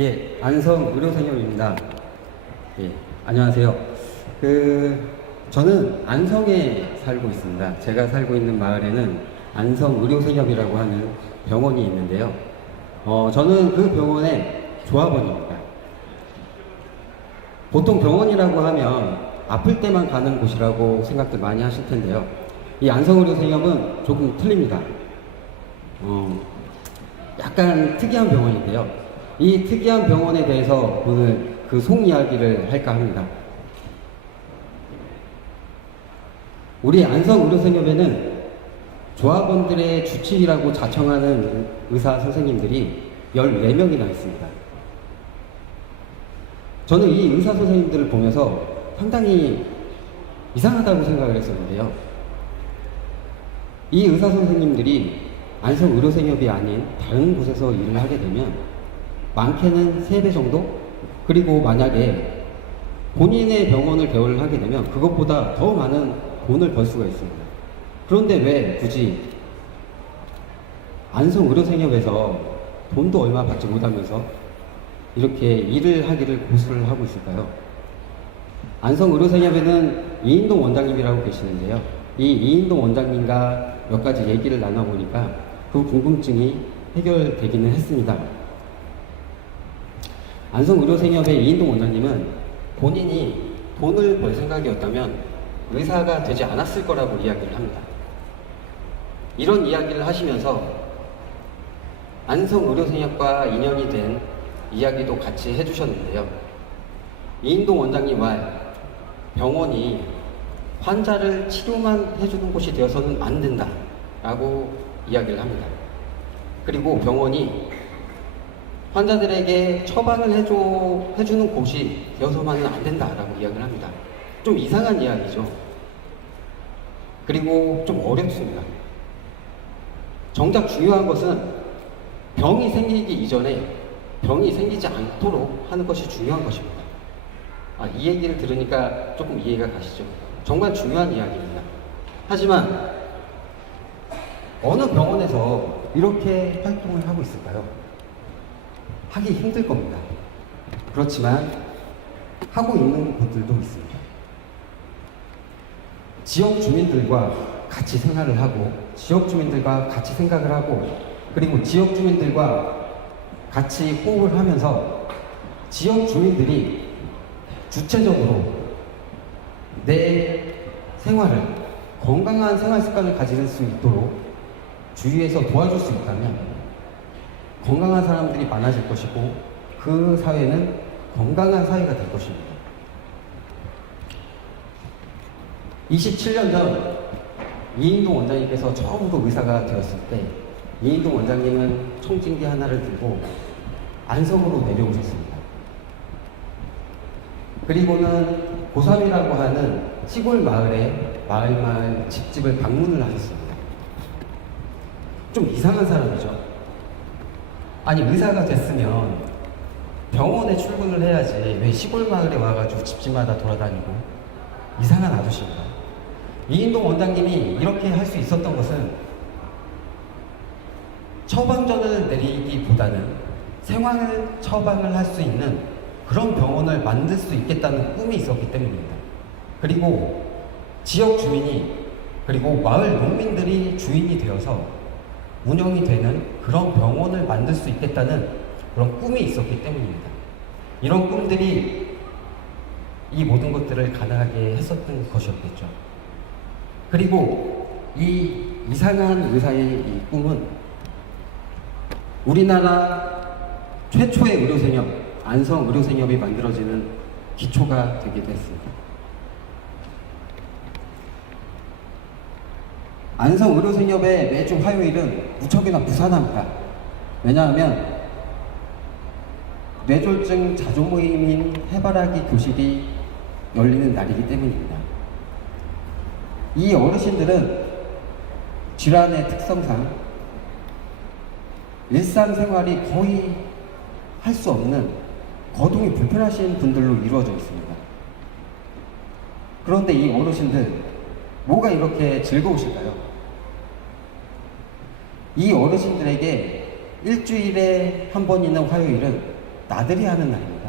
예, 안성 의료생협입니다. 예, 안녕하세요. 저는 안성에 살고 있습니다. 제가 살고 있는 마을에는 안성 의료생협이라고 하는 병원이 있는데요. 저는 그 병원의 조합원입니다. 보통 병원이라고 하면 아플 때만 가는 곳이라고 생각들 많이 하실 텐데요. 이 안성 의료생협은 조금 틀립니다. 약간 특이한 병원인데요. 이 특이한 병원에 대해서 오늘 그 속 이야기를 할까 합니다. 우리 안성 의료생협에는 조합원들의 주치의라고 자청하는 의사 선생님들이 14명이나 있습니다. 저는 이 의사 선생님들을 보면서 상당히 이상하다고 생각을 했었는데요. 이 의사 선생님들이 안성 의료생협이 아닌 다른 곳에서 일을 하게 되면 많게는 3배 정도? 그리고 만약에 본인의 병원을 개원을 하게 되면 그것보다 더 많은 돈을 벌 수가 있습니다. 그런데 왜 굳이 안성 의료생협에서 돈도 얼마 받지 못하면서 이렇게 일을 하기를 고수를 하고 있을까요? 안성 의료생협에는 이인동 원장님이라고 계시는데요. 이 이인동 원장님과 몇 가지 얘기를 나눠보니까 그 궁금증이 해결되기는 했습니다. 안성 의료생협의 이인동 원장님은 본인이 돈을 벌 생각이었다면 의사가 되지 않았을 거라고 이야기를 합니다. 이런 이야기를 하시면서 안성 의료생협과 인연이 된 이야기도 같이 해주셨는데요. 이인동 원장님과 병원이 환자를 치료만 해주는 곳이 되어서는 안 된다 라고 이야기를 합니다. 그리고 병원이 환자들에게 처방을 해주는 곳이 되어서만은 안 된다라고 이야기를 합니다. 좀 이상한 이야기죠. 그리고 좀 어렵습니다. 정작 중요한 것은 병이 생기기 이전에 병이 생기지 않도록 하는 것이 중요한 것입니다. 이 얘기를 들으니까 조금 이해가 가시죠? 정말 중요한 이야기입니다. 하지만 어느 병원에서 이렇게 활동을 하고 있을까요? 하기 힘들 겁니다. 그렇지만 하고 있는 곳들도 있습니다. 지역 주민들과 같이 생활을 하고 지역 주민들과 같이 생각을 하고 그리고 지역 주민들과 같이 호흡을 하면서 지역 주민들이 주체적으로 내 생활을 건강한 생활 습관을 가질 수 있도록 주위에서 도와줄 수 있다면 건강한 사람들이 많아질 것이고 그 사회는 건강한 사회가 될 것입니다. 27년 전 이인동 원장님께서 처음으로 의사가 되었을 때 이인동 원장님은 청진기 하나를 들고 안성으로 내려오셨습니다. 그리고는 고3이라고 하는 시골 마을에 마을 집집을 방문을 하셨습니다. 좀 이상한 사람이죠. 아니 의사가 됐으면 병원에 출근을 해야지 왜 시골 마을에 와가지고 집집마다 돌아다니고 이상한 아저씨입니다. 이인동 원장님이 이렇게 할 수 있었던 것은 처방전을 내리기보다는 생활 처방을 할 수 있는 그런 병원을 만들 수 있겠다는 꿈이 있었기 때문입니다. 그리고 지역 주민이 그리고 마을 농민들이 주인이 되어서 운영이 되는 그런 병원을 만들 수 있겠다는 그런 꿈이 있었기 때문입니다. 이런 꿈들이 이 모든 것들을 가능하게 했었던 것이었겠죠. 그리고 이 이상한 의사의 이 꿈은 우리나라 최초의 의료생협, 안성 의료생협이 만들어지는 기초가 되기도 했습니다. 안성 의료생협의 매주 화요일은 무척이나 부산합니다. 왜냐하면 뇌졸중 자조 모임인 해바라기 교실이 열리는 날이기 때문입니다. 이 어르신들은 질환의 특성상 일상생활이 거의 할 수 없는 거동이 불편하신 분들로 이루어져 있습니다. 그런데 이 어르신들 뭐가 이렇게 즐거우실까요? 이 어르신들에게 일주일에 한 번 있는 화요일은 나들이 하는 날입니다.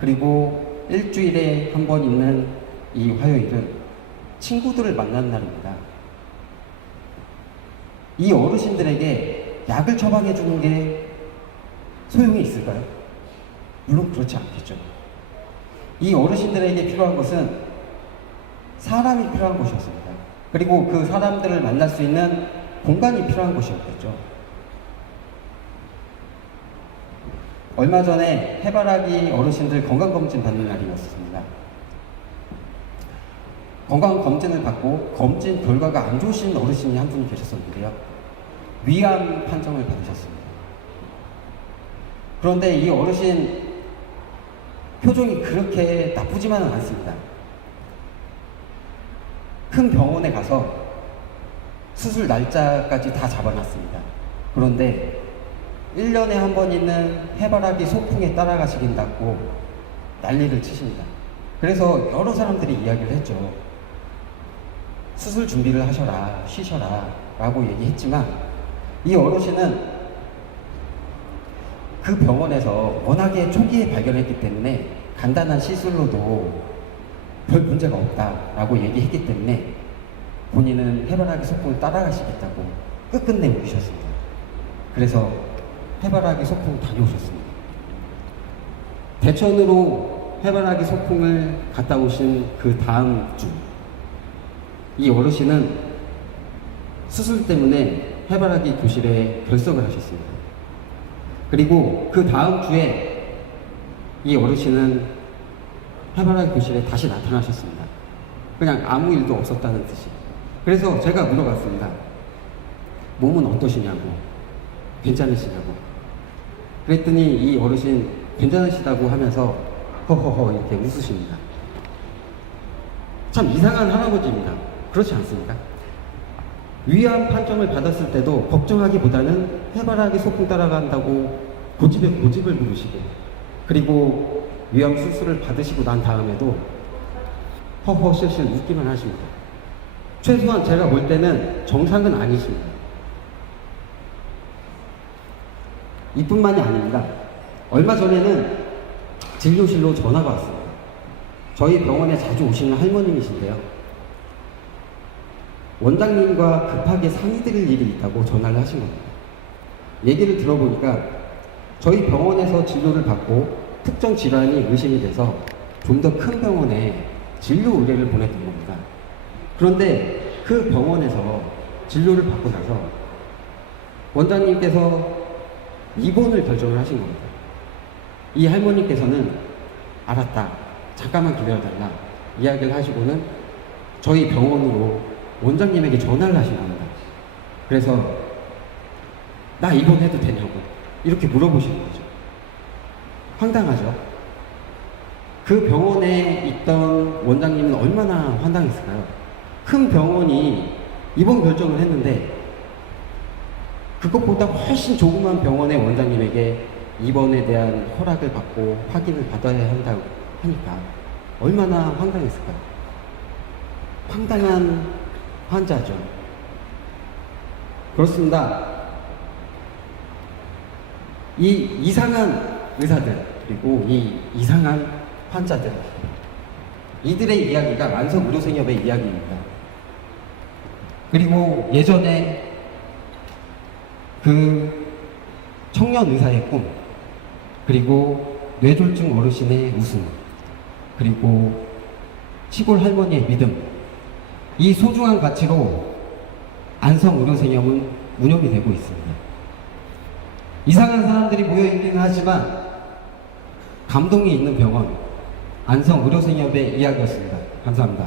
그리고 일주일에 한 번 있는 이 화요일은 친구들을 만나는 날입니다. 이 어르신들에게 약을 처방해 주는 게 소용이 있을까요? 물론 그렇지 않겠죠. 이 어르신들에게 필요한 것은 사람이 필요한 것이었습니다. 그리고 그 사람들을 만날 수 있는 공간이 필요한 것이었겠죠. 얼마 전에 해바라기 어르신들 건강검진 받는 날이었습니다. 건강검진을 받고 검진 결과가 안 좋으신 어르신이 한 분이 계셨었는데요. 위암 판정을 받으셨습니다. 그런데 이 어르신 표정이 그렇게 나쁘지만은 않습니다. 큰 병원에 가서 수술 날짜까지 다 잡아놨습니다. 그런데 1년에 한 번 있는 해바라기 소풍에 따라가시긴다고 난리를 치십니다. 그래서 여러 사람들이 이야기를 했죠. 수술 준비를 하셔라, 쉬셔라 라고 얘기했지만 이 어르신은 그 병원에서 워낙에 초기에 발견했기 때문에 간단한 시술로도 별 문제가 없다라고 얘기했기 때문에 본인은 해바라기 소풍을 따라가시겠다고 끝끝내 우기셨습니다. 그래서 해바라기 소풍 다녀오셨습니다. 대천으로 해바라기 소풍을 갔다 오신 그 다음 주, 이 어르신은 수술 때문에 해바라기 교실에 결석을 하셨습니다. 그리고 그 다음 주에 이 어르신은 해바라기 교실에 다시 나타나셨습니다. 그냥 아무 일도 없었다는 듯이. 그래서 제가 물어봤습니다. 몸은 어떠시냐고, 괜찮으시냐고. 그랬더니 이 어르신 괜찮으시다고 하면서 허허허 이렇게 웃으십니다. 참 이상한 할아버지입니다. 그렇지 않습니까? 위암 판정을 받았을 때도 걱정하기보다는 해바라기 소풍 따라간다고 고집에 고집을 부르시고, 그리고 위암 수술을 받으시고 난 다음에도 허허실실 웃기만 하십니다. 최소한 제가 볼 때는 정상은 아니십니다. 이뿐만이 아닙니다. 얼마 전에는 진료실로 전화가 왔습니다. 저희 병원에 자주 오시는 할머님이신데요. 원장님과 급하게 상의드릴 일이 있다고 전화를 하신 겁니다. 얘기를 들어보니까 저희 병원에서 진료를 받고 특정 질환이 의심이 돼서 좀 더 큰 병원에 진료 의뢰를 보냈던 겁니다. 그런데 그 병원에서 진료를 받고 나서 원장님께서 입원을 결정을 하신 겁니다. 이 할머니께서는 알았다, 잠깐만 기다려달라 이야기를 하시고는 저희 병원으로 원장님에게 전화를 하신 겁니다. 그래서 나 입원해도 되냐고 이렇게 물어보시는 거죠. 황당하죠? 그 병원에 있던 원장님은 얼마나 황당했을까요? 큰 병원이 입원 결정을 했는데 그것보다 훨씬 조그만 병원의 원장님에게 입원에 대한 허락을 받고 확인을 받아야 한다고 하니까 얼마나 황당했을까요? 황당한 환자죠. 그렇습니다. 이 이상한 의사들, 그리고 이 이상한 환자들, 이들의 이야기가 만성의료생협의 이야기입니다. 그리고 예전에 그 청년 의사의 꿈, 그리고 뇌졸중 어르신의 웃음, 그리고 시골 할머니의 믿음, 이 소중한 가치로 안성의료생협은 운영이 되고 있습니다. 이상한 사람들이 모여있기는 하지만 감동이 있는 병원, 안성의료생협의 이야기였습니다. 감사합니다.